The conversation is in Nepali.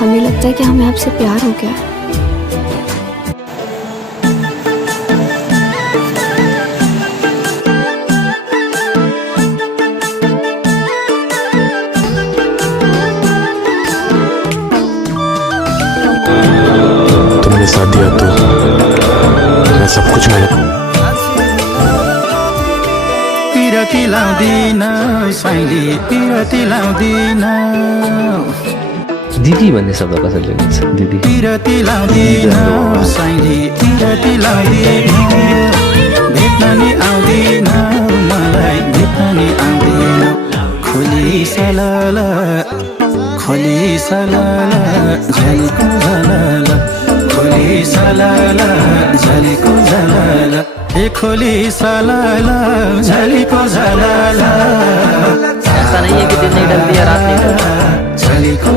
हमें लगता है कि हमें आपसे प्यार हो गया है। तुमने साथ दिया तो मैं सब कुछ मैंने पिरती लाउँदिन साइली पिरती लाउँदिन दिदी भन्ने शब्द कसैले लेख्छ दिदी पिरती लाउँदिन साइली पिरती लाउँदिन भेट्न नि आउँदिन मलाई भेट्न नि आउँदिन खोली सलाला झलेको झलाला खोली सलाला झलेको झलाला ए खोली सलाला झलेको झलाला ऐसा नहीं है कि दिन नहीं ढलती है रात नहीं ढलती। झलेको